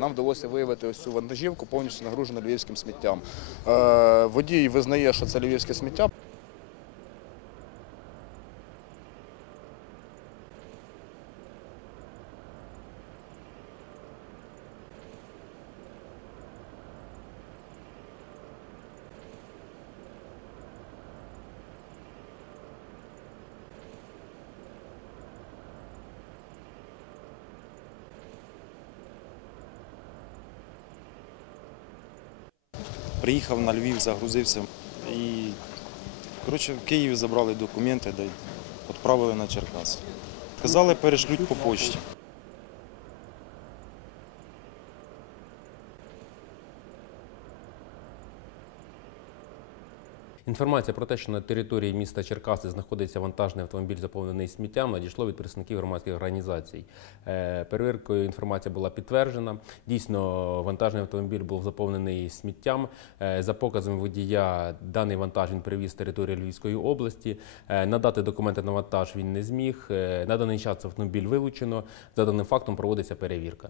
нам вдалося виявити ось цю вантажівку повністю нагружену львівським сміттям. Е, Водій визнає, що це львівське сміття. Приїхав на Львів, загрузився і коротше, в Києві забрали документи відправили на Черкас. Казали, перешлють по почті. Інформація про те, що на території міста Черкаси знаходиться вантажний автомобіль, заповнений сміттям, надійшло від представників громадських організацій. Е, Перевіркою інформація була підтверджена. Дійсно, вантажний автомобіль був заповнений сміттям. Е, За показами водія, даний вантаж він привіз з території Львівської області. Е, Надати документи на вантаж він не зміг. На даний час автомобіль вилучено. За даним фактом проводиться перевірка.